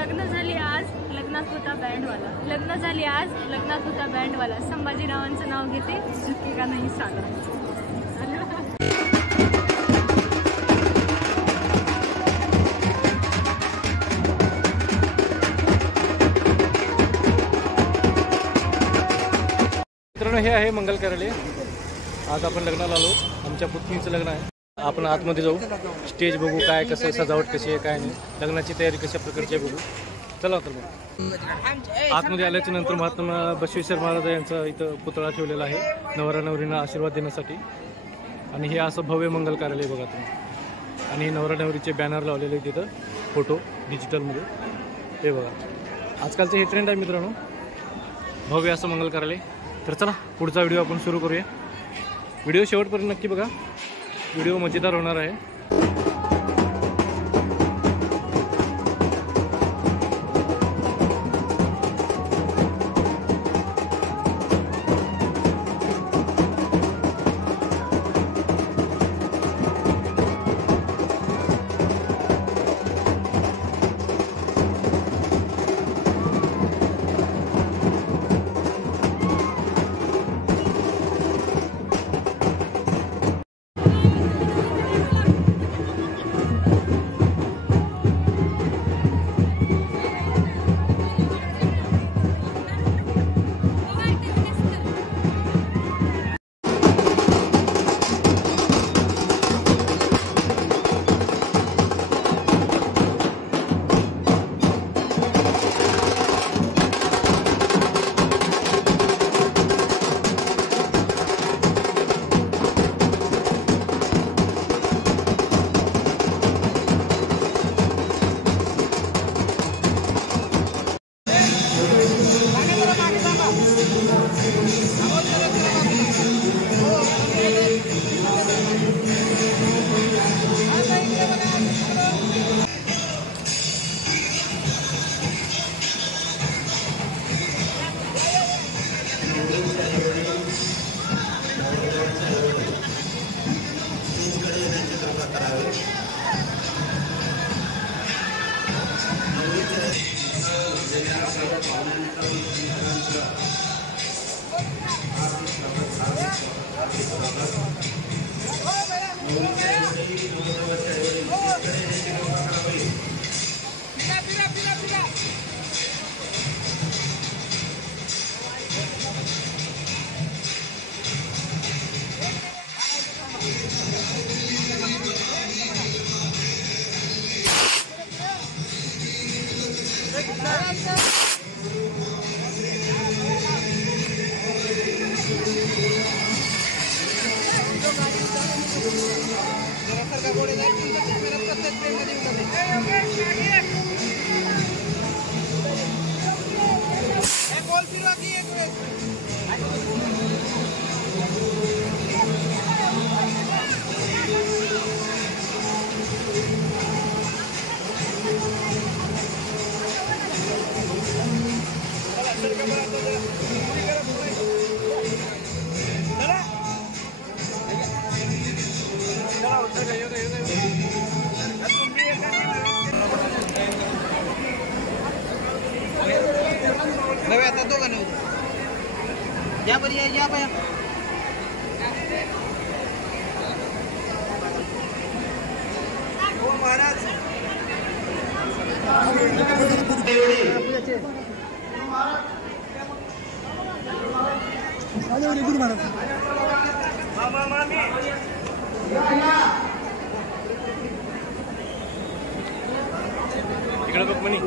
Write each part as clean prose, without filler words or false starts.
लग्न झाली आज, लग्नात होता बँडवाला. लग्न झाली आज, लग्नात होता बँडवाला. संभाजीरावांचं नाव घेते, चुकी का नाही साला. मित्रांनो, हे आहे मंगल कार्यालय. आज आपण लग्नाला आलो. आमच्या पुतणीचं लग्न आहे. आपण आतमध्ये जाऊ, स्टेज बघू, काय कसं आहे, सजावट कशी आहे, काय नाही, लग्नाची तयारी कशा प्रकारची आहे बघू. चला तर मग आतमध्ये आल्याच्या नंतर महात्मा बसवेश्वर महाराज यांचा इथं पुतळा ठेवलेला आहे नवरा नवरींना आशीर्वाद देण्यासाठी. आणि हे असं भव्य मंगल कार्यालय बघा तुम्ही. आणि हे नवरा नवरीचे बॅनर लावलेले आहेत तिथं, फोटो डिजिटलमध्ये. हे बघा, आजकालचं हे ट्रेंड आहे मित्रांनो, भव्य असं मंगल कार्यालय. तर चला पुढचा व्हिडिओ आपण सुरू करूया. व्हिडिओ शेवटपर्यंत नक्की बघा, व्हिडिओ मजेदार होणार आहे. नव्हे आता दोघं नव्हे या बरी या बाया हो महाराज इकडे बघ मनी.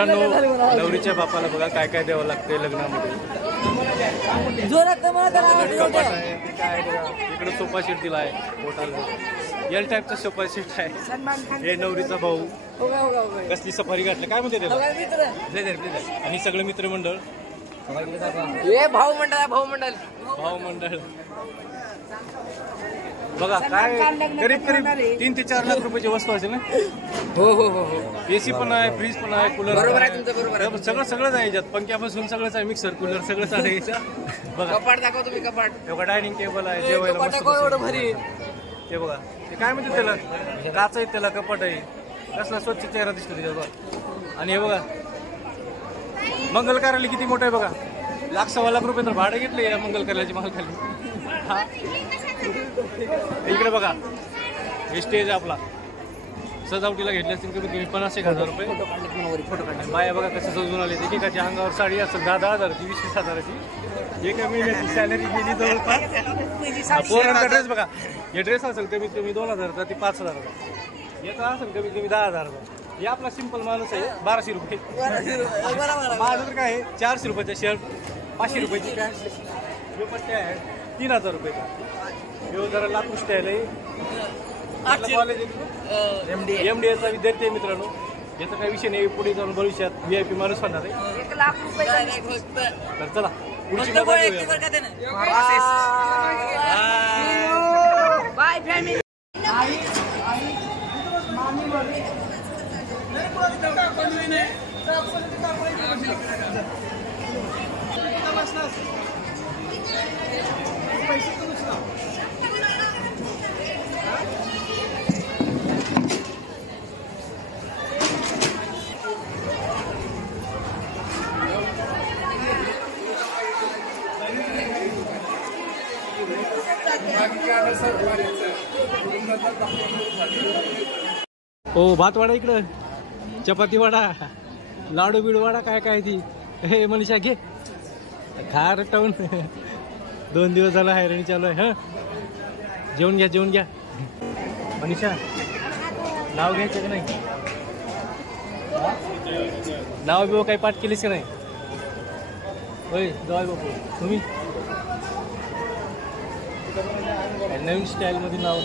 मित्रांनो नवरीच्या बापाला बघा काय काय द्यावं लागतंय लग्नामध्ये. कपाट आहे ते काय बघा. इकडे सोफा सेट दिला आहे होटल एल टाईपचा सोफा सेट आहे. हे नवरीचा भाऊ कसली सफारी घातली काय म्हणते त्याला. आणि सगळं मित्रमंडळ भाऊ मंडळ बघा काय करीब 3 ते 4 लाख रुपयाची वस्तू असेल ना. हो एसी पण आहे, फ्रीज पण आहे, कूलर बरोबर आहे तुमचं, बरोबर आहे. सगळंच आहे याच्यात. पंख्यापासून सगळंच आहे, मिक्सर कूलर सगळंच आहे याच्यात. बघा कपाट दाखव तुम्ही. कपाट तेव्हा डायनिंग टेबल आहे जेवायला मस्त भारी. ते बघा ते काय म्हणते त्याला काच आहे त्याला कपाट आहे कसला स्वच्छ चेहरा दिसतो त्याच्यात बघा. आणि हे बघा मंगल कार्यालय किती मोठं आहे बघा. 1,00,000 रुपये तर भाडं घेतले या मंगल कार्यालयाची मालकाली. हा इकडे बघा हे स्टेज आपला सजावटीला घेतले असतील कमीत कमी 50,000 रुपये. फोटो काढले बाया बघा कसे सजून आले. एकेकाच्या अंगावर साडी असेल 10,000ची 20,000ची. एका महिन्याची सॅलरी गेली जवळपास. पोरांचा ड्रेस बघा हे ड्रेस असेल कमीत कमी 2,000चा ते 5,000चा. याचा असेल कमीत कमी 10,000चा. हे आपला सिंपल माणूस आहे 1200 रुपये. माझं तर काय 400 रुपयाचा शर्ट 500 रुपयाची पॅन्ट. हे पट्टे आहे 3,000 रुपयाचा. हे जरा लाकूड स्टाईल आहे. कॉलेज MDAचा विद्यार्थी आहे मित्रांनो. याचा काही विषय नाही. पुढे जाऊन भविष्यात VIP माणूस होणार आहे. 1,00,000 तर चला पुढची मजा घेऊया. Bye family. ओ भात वाडा इकडं चपाती वाडा लाडू बिडू वाडा काय काय ती. हे मनीषा घे खा रटावून. 2 दिवस झाला हैराणी चालू आहे. हा जेवण घ्या मनीषा. नाव घ्यायचं का नाही. नाव बिव काही पाठ केलीस का नाही. होय जवाय बापू तुम्ही नवीन स्टाईलमध्ये नाव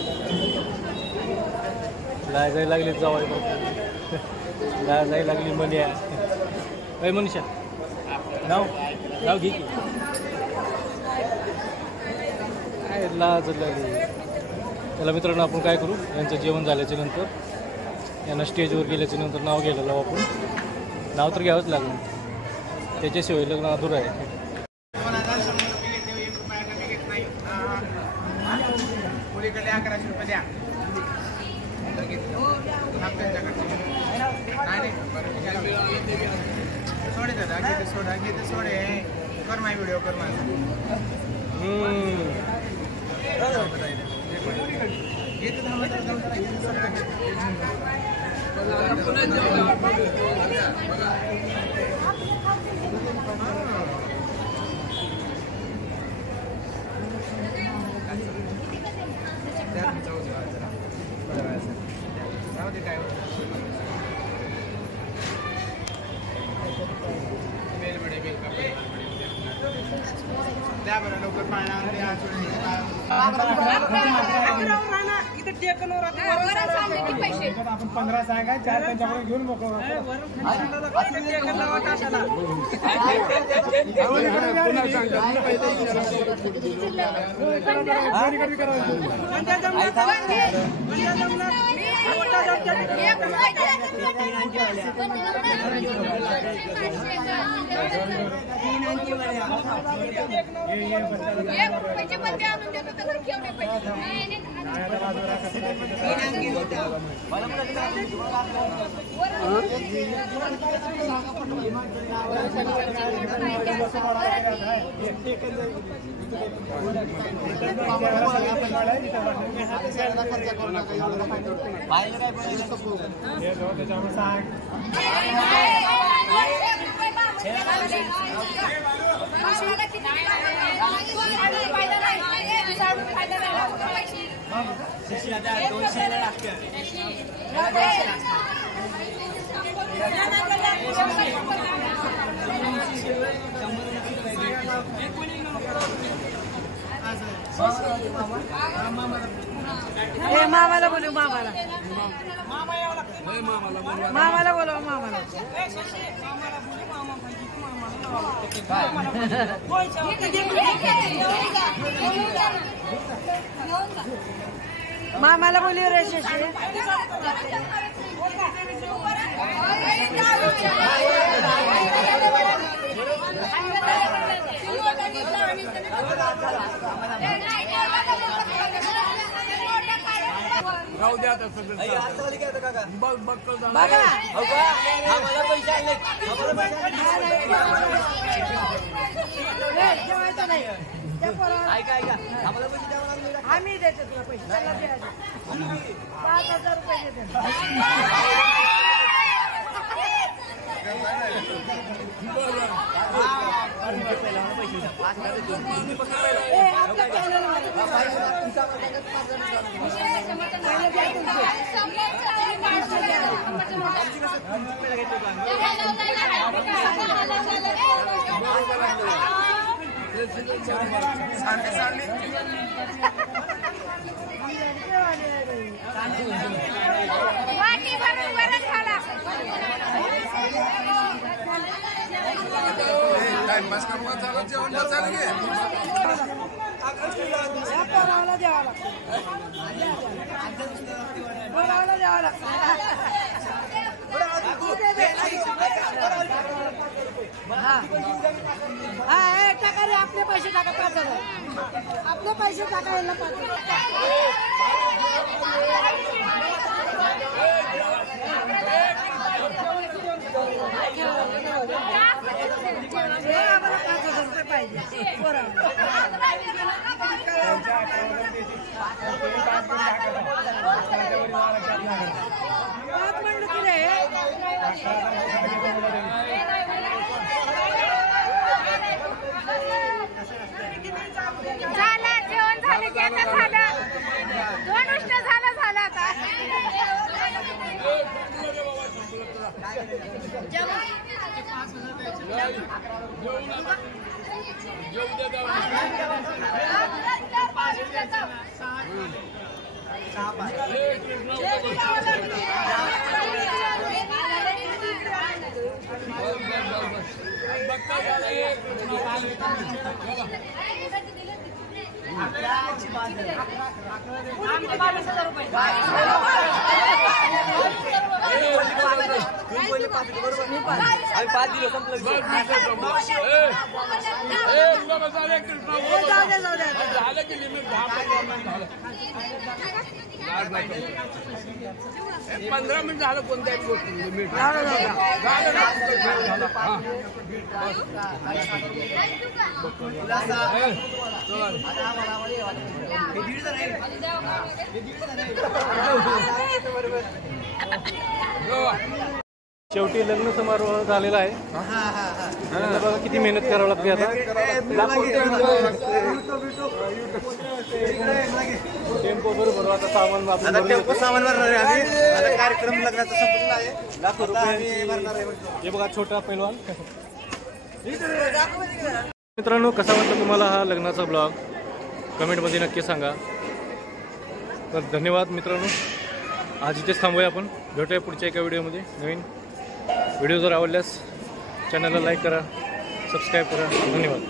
लाजायला लागले जवाय बापू. लाजायला लागली मनिया. होय मनीषा नाव घे की काय लाज लागली त्याला. मित्रांनो आपण काय करू यांचं जेवण झाल्याच्या नंतर यांना स्टेजवर गेल्याच्या नंतर नाव घ्यायला लावू आपण. नाव तर घ्यावंच लागलं त्याच्याशिवाय लग्न अधुरं आहे. मुलीकडे 1100 रुपये द्या. सोडे दादा घेते सोडे कर माय व्हिडिओ कर माझा. द्या बरं लवकर पाळणार. आपण 15 सांगा 4 त्यांच्याकडे घेऊन मोकळं. मामाला बोलू मामाला मामाला बोलव मामाला मामाला बोलू रे शशी राहू द्या आता सगळं बघ बघ बघा जेवायचं नाही आम्ही देतो तुला पैसे 5,000 रुपये देतो जेवण बसायला घे टाका रे आपले पैसे टाका 5,000 आपले पैसे टाका याला 5,000 आम्हाला 5,000 रुपये पाहिजे म्हणलं की रे झालं जेवण झालं की आता झालं 2 उष्ट झालं आता झालं की लिमिट 15 मिनिट झालं कोणत्याही गोष्टी लिमिट शेवटी लग्न समारोह झालेला आहे. बघा किती मेहनत करावी लागते आता. टेम्पो बरोबर आता सामान कार्यक्रम लग्नाचा संपलेला आहे. लाखो रुपये. हे बघा छोटा पैलवान. मित्रांनो कसा वाटला तुम्हाला हा लग्नाचा ब्लॉग कमेंटमध्ये नक्की सांगा. तर धन्यवाद मित्रांनो. आज इथेच थांबूया आपण. भेटूया पुढच्या एका व्हिडिओमध्ये नवीन. व्हिडिओ जर आवडल्यास चॅनलला लाईक करा, सबस्क्राईब करा. धन्यवाद.